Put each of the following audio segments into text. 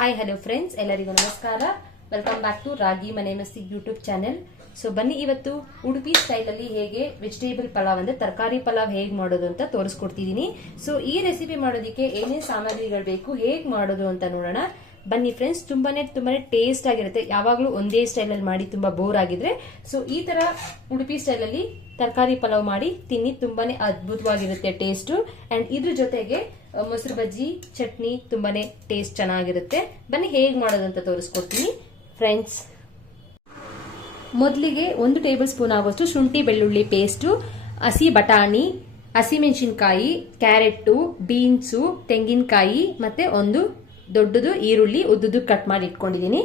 Hi hello friends ಎಲ್ಲರಿಗೂ ನಮಸ್ಕಾರ. Welcome back to ರಾಗಿ ಮನೆ ಮಸ್ತಿ ಯೂಟ್ಯೂಬ್ ಚಾನೆಲ್ ಸೊ ಬನ್ನಿ ಇವತ್ತು ಉಡುಪಿ ಸ್ಟೈಲಲ್ಲಿ ಹೇಗೆ ವೆಜಿಟೇಬಲ್ ಪಲಾವ್ ಅಂದ್ರೆ ತರಕಾರಿ ಪಲಾವ್ ಹೇಗೆ ಮಾಡೋದು ಅಂತ ತೋರಿಸ್ಕೊಡ್ತಿದ್ದೀನಿ ಸೊ ಈ ರೆಸಿಪಿ ಮಾಡೋದಕ್ಕೆ ಏನೇನು ಸಾಮಗ್ರಿಗಳು ಬೇಕು, ಹೇಗೆ ಮಾಡೋದು ಅಂತ ನೋಡೋಣ. ಬನ್ನಿ ಫ್ರೆಂಡ್ಸ್ ತುಂಬಾನೇ ತುಂಬಾನೇ ಟೇಸ್ಟ್ ಆಗಿರುತ್ತೆ. ಯಾವಾಗಲೂ ಒಂದೇ ಸ್ಟೈಲಲ್ಲಿ ಮಾಡಿ ತುಂಬಾ ಬೋರ್ ಆಗಿದ್ರೆ. ಸೊ ಈ ತರ ಉಡುಪಿ ಸ್ಟೈಲಲ್ಲಿ ತರಕಾರಿ ಪಲಾವ್ ಮಾಡಿ ತಿನ್ನಿ, ತುಂಬಾನೇ ಅದ್ಭುತವಾಗಿರುತ್ತೆ ಟೇಸ್ಟು ಅಂಡ್ ಇದ್ರ ಜೊತೆಗೆ ಮೊಸರು ಬಜ್ಜಿ, ಚಟ್ನಿ ತುಂಬಾನೇ ಟೇಸ್ಟ್ ಚೆನ್ನಾಗಿರುತ್ತೆ. ಬನ್ನಿ, ಹೇಗೆ ಮಾಡೋದಂತ ತೋರಿಸ್ಕೊಡ್ತೀನಿ. ಫ್ರೆಂಡ್ಸ್ ಮೊದಲಿಗೆ ಒಂದು ಟೇಬಲ್ ಸ್ಪೂನ್ ಆಗುವಷ್ಟು ಶುಂಠಿ, ಬೆಳ್ಳುಳ್ಳಿ ಪೇಸ್ಟು ಹಸಿ ಬಟಾಣಿ ಹಸಿಮೆಣಸಿನ್ಕಾಯಿ ಕ್ಯಾರೆಟ್ಟು ಬೀನ್ಸು ತೆಂಗಿನಕಾಯಿ, ಮತ್ತೆ ಒಂದು ದೊಡ್ಡದು ಈರುಳ್ಳಿ ಉದ್ದುದು ಕಟ್ ಮಾಡಿ ಇಟ್ಕೊಂಡಿದ್ದೀನಿ.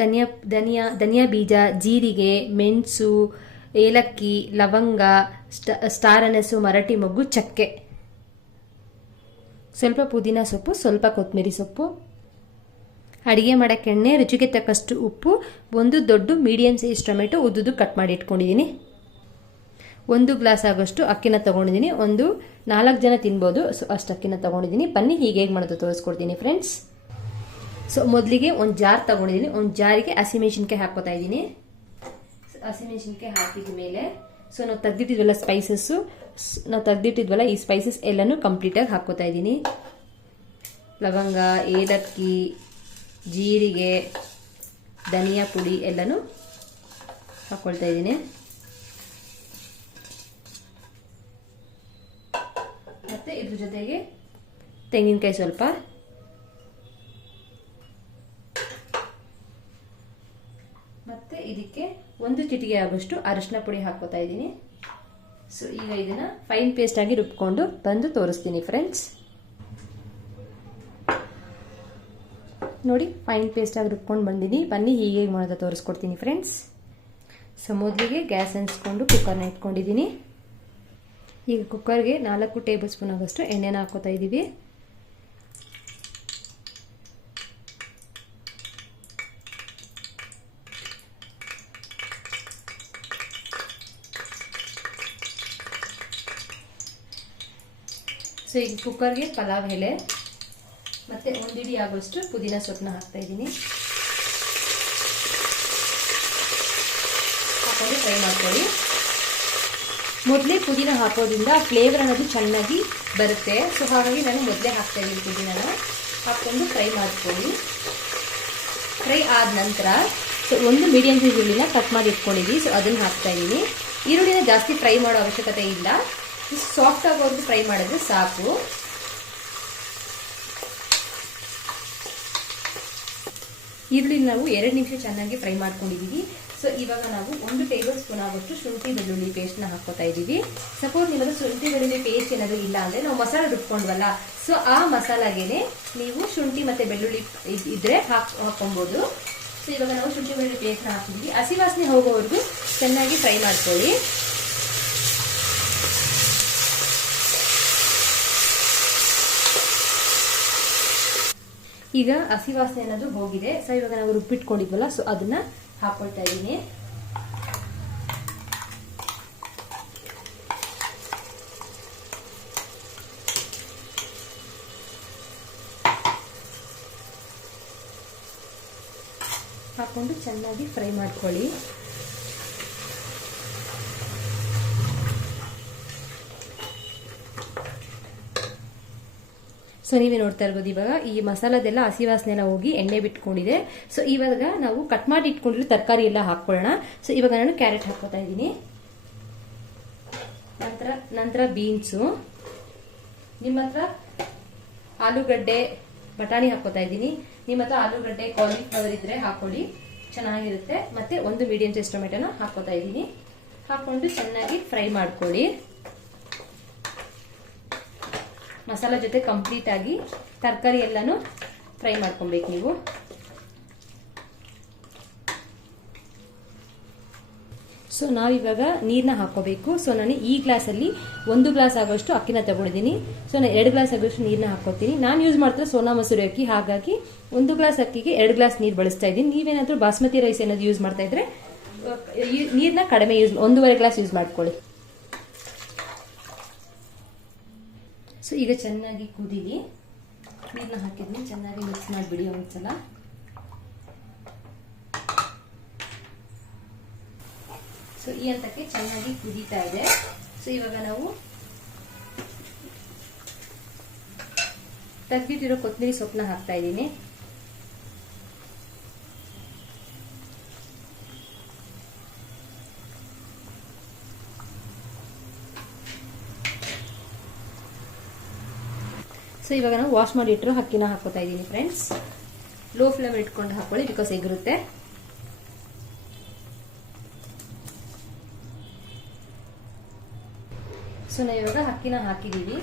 ಧನಿಯಾ ಧನಿಯಾ ಧನಿಯಾ ಬೀಜ, ಜೀರಿಗೆ, ಮೆಣಸು ಏಲಕ್ಕಿ, ಲವಂಗ, ಸ್ಟ- ಸ್ಟಾರ್ ಅನಸು, ಮರಟಿ ಮೊಗ್ಗು, ಚಕ್ಕೆ. ಸ್ವಲ್ಪ ಪುದೀನ ಸೊಪ್ಪು, ಸ್ವಲ್ಪ ಕೊತ್ತಂಬರಿ ಸೊಪ್ಪು. ಅಡುಗೆ ಮಾಡೋಕ್ಕೆ ಎಣ್ಣೆ, ರುಚಿಗೆ ತಕ್ಕಷ್ಟು ಉಪ್ಪು, ಒಂದು ದೊಡ್ಡ ಮೀಡಿಯಂ ಸೈಜ್ ಟೊಮೆಟೊ ಉದ್ದುದು ಕಟ್ ಮಾಡಿ ಇಟ್ಕೊಂಡಿದ್ದೀನಿ ಒಂದು ಗ್ಲಾಸ್ ಆಗೋಷ್ಟು ಅಕ್ಕಿನ ತಗೊಂಡಿದ್ದೀನಿ ಒಂದು ನಾಲ್ಕು ಜನ ತಿನ್ಬೋದು, ಸೊ ಅಷ್ಟು ಅಕ್ಕಿನ ತಗೊಂಡಿದ್ದೀನಿ ಬನ್ನಿ, ಹೀಗೆ ಹೇಗೆ ಮಾಡೋದು ತೋರಿಸ್ಕೊಡ್ತೀನಿ ಫ್ರೆಂಡ್ಸ್ ಸೊ ಮೊದಲಿಗೆ ಒಂದು ಜಾರ್ ತಗೊಂಡಿದ್ದೀನಿ ಒಂದು ಜಾರಿಗೆ ಹಸಿಮೆಣಸಿನ್ಕಾಯಿ ಹಾಕ್ಕೋತಾ ಇದ್ದೀನಿ. ಹಸಿಮೆಣಸಿನ್ಕಾಯಿ ಹಾಕಿದ ಮೇಲೆ ಸೊ ನಾವು ತೆಗ್ದಿಟ್ಟಿದ್ವಲ್ಲ ಸ್ಪೈಸಸ್ಸು ನಾವು ತೆಗ್ದಿಟ್ಟಿದ್ವಲ್ಲ ಈ ಸ್ಪೈಸಸ್ ಎಲ್ಲನೂ ಕಂಪ್ಲೀಟಾಗಿ ಹಾಕೋತಾ ಇದ್ದೀನಿ. ಲವಂಗ, ಏಲಕ್ಕಿ, ಜೀರಿಗೆ, ಧನಿಯಾ ಪುಡಿ ಎಲ್ಲನೂ ಹಾಕ್ಕೊಳ್ತಾ ಇದ್ದೀನಿ. ಮತ್ತು ಇದ್ರ ಜೊತೆಗೆ ತೆಂಗಿನಕಾಯಿ ಸ್ವಲ್ಪ ಒಂದು ಚಿಟಿಕೆ ಆಗೋಷ್ಟು ಅರಿಶಿನ ಪುಡಿ ಹಾಕೋತಾ ಇದ್ದೀನಿ. ಸೊ ಈಗ ಇದನ್ನ ಫೈನ್ ಪೇಸ್ಟ್ ಆಗಿ ರುಬ್ಕೊಂಡು ಬಂದು ತೋರಿಸ್ತೀನಿ ಫ್ರೆಂಡ್ಸ್ ನೋಡಿ ಫೈನ್ ಪೇಸ್ಟ್ ಆಗಿ ರುಬ್ಕೊಂಡು ಬಂದಿದ್ದೀನಿ. ಬನ್ನಿ, ಹೀಗೆ ಮಾಡೋದ ತೋರಿಸ್ಕೊಡ್ತೀನಿ ಫ್ರೆಂಡ್ಸ್ ಸೊ ಮೊದಲಿಗೆ ಗ್ಯಾಸ್ ಅನ್ಸ್ಕೊಂಡು ಕುಕ್ಕರ್ನ ಇಟ್ಕೊಂಡಿದ್ದೀನಿ. ಈಗ ಕುಕ್ಕರ್ಗೆ ನಾಲ್ಕು ಟೇಬಲ್ ಸ್ಪೂನ್ ಆಗೋಷ್ಟು ಎಣ್ಣೆನ ಹಾಕೋತಾ ಇದ್ದೀವಿ. ಸೊ ಈಗ ಕುಕ್ಕರ್ಗೆ ಪಲಾವ್ ಎಲೆ, ಮತ್ತೆ ಒಂದಿಡಿ ಆಗೋಷ್ಟು ಪುದೀನ ಸೊಪ್ಪನ್ನ ಹಾಕ್ತಾ ಇದ್ದೀನಿ. ಹಾಕೊಂಡು ಫ್ರೈ ಮಾಡ್ಕೊಳ್ಳಿ. ಮೊದಲೇ ಪುದೀನ ಹಾಕೋದ್ರಿಂದ ಫ್ಲೇವರ್ ಅನ್ನೋದು ಚೆನ್ನಾಗಿ ಬರುತ್ತೆ. ಸೊ ಹಾಗಾಗಿ ನಾನು ಮೊದಲೇ ಹಾಕ್ತಾ ಇದ್ದೀನಿ ಪುದೀನನ. ಹಾಕೊಂಡು ಫ್ರೈ ಮಾಡ್ಕೊಳ್ಳಿ. ಫ್ರೈ ಆದ ನಂತರ ಸೊ ಒಂದು ಮೀಡಿಯಮ್ ಸೈಜ್ ಈರುಳ್ಳಿನ ಕಟ್ ಮಾಡಿ ಇಟ್ಕೊಂಡಿದ್ದೀವಿ ಸೊ ಅದನ್ನು ಹಾಕ್ತಾ ಇದ್ದೀನಿ. ಈರುಳ್ಳಿನ ಜಾಸ್ತಿ ಫ್ರೈ ಮಾಡೋ ಅವಶ್ಯಕತೆ ಇಲ್ಲ. ಸಾಫ್ಟ್ ಆಗೋವರೆಗೂ ಫ್ರೈ ಮಾಡಿದ್ರೆ ಸಾಕು. ಈರುಳ್ಳಿ ನಾವು ಎರಡು ನಿಮಿಷ ಚೆನ್ನಾಗಿ ಫ್ರೈ ಮಾಡ್ಕೊಂಡಿದ್ದೀವಿ ಸೊ ಇವಾಗ ನಾವು ಒಂದು ಟೇಬಲ್ ಸ್ಪೂನ್ ಆಗೋಷ್ಟು ಶುಂಠಿ ಬೆಳ್ಳುಳ್ಳಿ ಪೇಸ್ಟ್ನ ಹಾಕೋತಾ ಇದ್ದೀವಿ ಸಪೋಸ್ ನಿಮಗೆ ಶುಂಠಿ ಬೆಳ್ಳುಳ್ಳಿ ಪೇಸ್ಟ್ ಏನಾದರೂ ಇಲ್ಲ ಅಂದರೆ ನಾವು ಮಸಾಲೆ ರುಬ್ಕೊಂಡ್ವಲ್ಲ ಸೊ ಆ ಮಸಾಲಾಗೆನೆ ನೀವು ಶುಂಠಿ ಮತ್ತೆ ಬೆಳ್ಳುಳ್ಳಿ ಇದ್- ಇದ್ರೆ ಹಾಕ್ ಸೊ ಇವಾಗ ನಾವು ಶುಂಠಿ ಬೆಳ್ಳುಳ್ಳಿ ಪೇಸ್ಟ್ನ ಹಾಕಿದ್ವಿ ಹಸಿ ವಾಸನೆ ಹೋಗೋವರೆಗೂ ಚೆನ್ನಾಗಿ ಫ್ರೈ ಮಾಡ್ಕೊಳ್ಳಿ. ಈಗ ಹಸಿ ವಾಸನೆ ಅನ್ನೋದು ಹೋಗಿದೆ ಸೊ ಇವಾಗ ನಾವು ರುಬ್ಬಿಟ್ಕೊಂಡಿದ್ವಲ್ಲ ಸೊ ಅದನ್ನ ಹಾಕೊಳ್ತಾ ಇದ್ದೀನಿ. ಹಾಕೊಂಡು ಚೆನ್ನಾಗಿ ಫ್ರೈ ಮಾಡ್ಕೊಳ್ಳಿ. ಸೊ ನೀವೇ ನೋಡ್ತಾ ಇರ್ಬೋದು ಇವಾಗ. ಈ ಮಸಾಲದೆಲ್ಲ ಹಸಿ ವಾಸನೆ ಎಲ್ಲ ಹೋಗಿ ಎಣ್ಣೆ ಬಿಟ್ಕೊಂಡಿದೆ. ಸೊ ಇವಾಗ ನಾವು ಕಟ್ ಮಾಡಿ ಇಟ್ಕೊಂಡಿರೋ ತರಕಾರಿ ಎಲ್ಲ ಹಾಕೊಳ್ಳೋಣ ಸೊ ಇವಾಗ ನಾನು ಕ್ಯಾರೆಟ್ ಹಾಕೋತಾ ಇದ್ದೀನಿ. ನಂತರ ನಂತರ ಬೀನ್ಸು. ನಿಮ್ಮ ಹತ್ರ ಆಲೂಗಡ್ಡೆ ಬಟಾಣಿ ಹಾಕೋತಾ ಇದ್ದೀನಿ. ನಿಮ್ಮ ಹತ್ರ ಆಲೂಗಡ್ಡೆ ಕಾಲಿಫ್ಲವರ್ ಇದ್ರೆ ಹಾಕೊಳ್ಳಿ ಚೆನ್ನಾಗಿರುತ್ತೆ. ಮತ್ತೆ ಒಂದು ಮೀಡಿಯಂ ಸೈಜ್ ಟೊಮೆಟೊನ ಹಾಕೋತಾ ಇದ್ದೀನಿ. ಹಾಕೊಂಡು ಚೆನ್ನಾಗಿ ಫ್ರೈ ಮಾಡ್ಕೊಳ್ಳಿ. ಮಸಾಲ ಜೊತೆ ಕಂಪ್ಲೀಟ್ ಆಗಿ ತರಕಾರಿ ಎಲ್ಲನೂ ಫ್ರೈ ಮಾಡ್ಕೊಬೇಕು ನೀವು. ಸೊ ನಾವಿವಾಗ ನೀರನ್ನ ಹಾಕೋಬೇಕು ಸೊ ನಾನು ಈ ಗ್ಲಾಸಲ್ಲಿ ಒಂದು ಗ್ಲಾಸ್ ಆಗೋಷ್ಟು ಅಕ್ಕಿನ ತಗೊಂಡಿದ್ದೀನಿ. ಸೊ ನಾನು ಎರಡು ಗ್ಲಾಸ್ ಆಗೋಷ್ಟು ನೀರನ್ನ ಹಾಕೋತೀನಿ ನಾನು ಯೂಸ್ ಮಾಡ್ತಾರೆ ಸೋನಾ ಮಸೂರಿ ಅಕ್ಕಿ, ಹಾಗಾಗಿ ಒಂದು ಗ್ಲಾಸ್ ಅಕ್ಕಿಗೆ ಎರಡು ಗ್ಲಾಸ್ ನೀರು ಬಳಸ್ತಾ ಇದ್ದೀನಿ. ನೀವೇನಾದರೂ ಬಾಸ್ಮತಿ ರೈಸ್ ಏನಾದರೂ ಯೂಸ್ ಮಾಡ್ತಾ ಇದ್ರೆ ನೀರನ್ನ ಕಡಿಮೆ ಯೂಸ್ ಒಂದೂವರೆ ಗ್ಲಾಸ್ ಯೂಸ್ ಮಾಡ್ಕೊಳ್ಳಿ. ಸೊ ಈಗ ಚೆನ್ನಾಗಿ ಕುದೀಲಿ ನೀರನ್ನ ಹಾಕಿದ್ವಿ ಚೆನ್ನಾಗಿ ಮಿಕ್ಸ್ ಮಾಡಿಬಿಡಿ ಒಂದ್ಸಲ. ಸೊ ಈ ಹಂತಕ್ಕೆ ಚೆನ್ನಾಗಿ ಕುದೀತಾ ಇದೆ. ಸೊ ಇವಾಗ ನಾವು ತೆಗ್ದಿಟ್ಟಿರೋ ಕೊತ್ತಂಬರಿ ಸೊಪ್ಪನ್ನ ಹಾಕ್ತಾ ಇದ್ದೀನಿ. ಸೊ ಇವಾಗ ನಾವು ವಾಶ್ ಮಾಡಿ ಇಟ್ಟರು ಅಕ್ಕಿನ ಹಾಕೋತಾ ಇದ್ದೀನಿ ಫ್ರೆಂಡ್ಸ್ ಲೋ ಫ್ಲೇಮ್ ಇಟ್ಕೊಂಡು ಹಾಕೊಳ್ಳಿ ಬಿಕಾಸ್ ಎಗಿರುತ್ತೆ ಸೊ ನಾವು ಇವಾಗ ಅಕ್ಕಿನ ಹಾಕಿದ್ದೀವಿ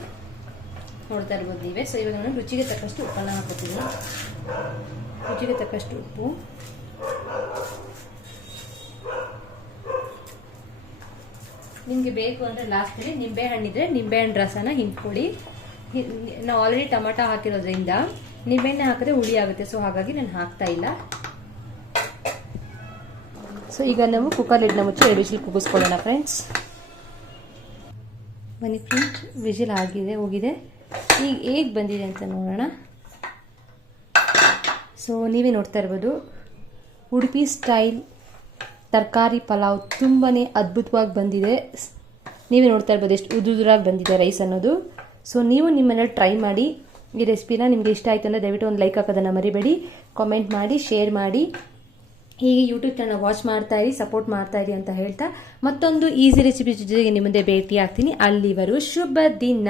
ನೋಡ್ತಾ ಇರ್ಬೋದು ನೀವೇ. ಸೊ ಇವಾಗ ನಾನು ರುಚಿಗೆ ತಕ್ಕಷ್ಟು ಉಪ್ಪನ್ನ ಹಾಕೋತೀನಿ. ರುಚಿಗೆ ತಕ್ಕಷ್ಟು ಉಪ್ಪು. ನಿಮಗೆ ಬೇಕು ಅಂದರೆ ಲಾಸ್ಟಲ್ಲಿ ನಿಂಬೆ ಹಣ್ಣಿದ್ರೆ ನಿಂಬೆಹಣ್ಣು ರಸನ ಹಿಂಡ್ಕೊಳ್ಳಿ. ಹಿ- ನಾವು ಆಲ್ರೆಡಿ ಟೊಮಾಟೊ ಹಾಕಿರೋದ್ರಿಂದ ನಿಂಬೆಣ್ಣೆ ಹಾಕಿದ್ರೆ ಹುಳಿ ಆಗುತ್ತೆ. ಸೊ ಹಾಗಾಗಿ ನಾನು ಹಾಕ್ತಾ ಇಲ್ಲ. ಸೊ ಈಗ ನಾವು ಕುಕ್ಕರ್ ಲಿಡ್ನ ಮುಚ್ಚಿ ಎರಡು ವಿಜಿಲ್ ಕೂಗಿಸ್ಕೊಳ್ಳೋಣ ಫ್ರೆಂಡ್ಸ್ ಬನ್ನಿ ಫ್ರೆಂಡ್ಸ್ ವಿಜಿಲ್ ಆಗಿದೆ, ಹೋಗಿದೆ. ಈಗ ಹೇಗೆ ಬಂದಿದೆ ಅಂತ ನೋಡೋಣ. ಸೊ ನೀವೇ ನೋಡ್ತಾ ಇರ್ಬೋದು, ಉಡುಪಿ ಸ್ಟೈಲ್ ತರಕಾರಿ ಪಲಾವ್ ತುಂಬಾ ಅದ್ಭುತವಾಗಿ ಬಂದಿದೆ. ನೀವೇ ನೋಡ್ತಾ ಇರ್ಬೋದು ಎಷ್ಟು ಉದುರಾಗಿ ಬಂದಿದೆ ರೈಸ್ ಅನ್ನೋದು. ಸೊ ನೀವು ನಿಮ್ಮನೇಲಿ ಟ್ರೈ ಮಾಡಿ, ಈ ರೆಸಿಪಿನ ನಿಮಗೆ ಇಷ್ಟ ಆಯಿತು ಅಂದರೆ ದಯವಿಟ್ಟು ಒಂದು ಲೈಕ್ ಹಾಕೋದನ್ನು ಮರಿಬೇಡಿ. ಕಾಮೆಂಟ್ ಮಾಡಿ ಶೇರ್ ಮಾಡಿ. ಹೀಗೆ ಯೂಟ್ಯೂಬ್ ಚಾನಲ್ ವಾಚ್ ಮಾಡ್ತಾ ಇರಿ ಸಪೋರ್ಟ್ ಮಾಡ್ತಾ ಇರಿ ಅಂತ ಹೇಳ್ತಾ ಮತ್ತೊಂದು ಈಸಿ ರೆಸಿಪಿ ಜೊತೆಗೆ ನಿಮ್ಮದೇ ಮುಂದೆ ಭೇಟಿ ಆಗ್ತೀನಿ ಅಲ್ಲಿವರು ಶುಭ ದಿನ.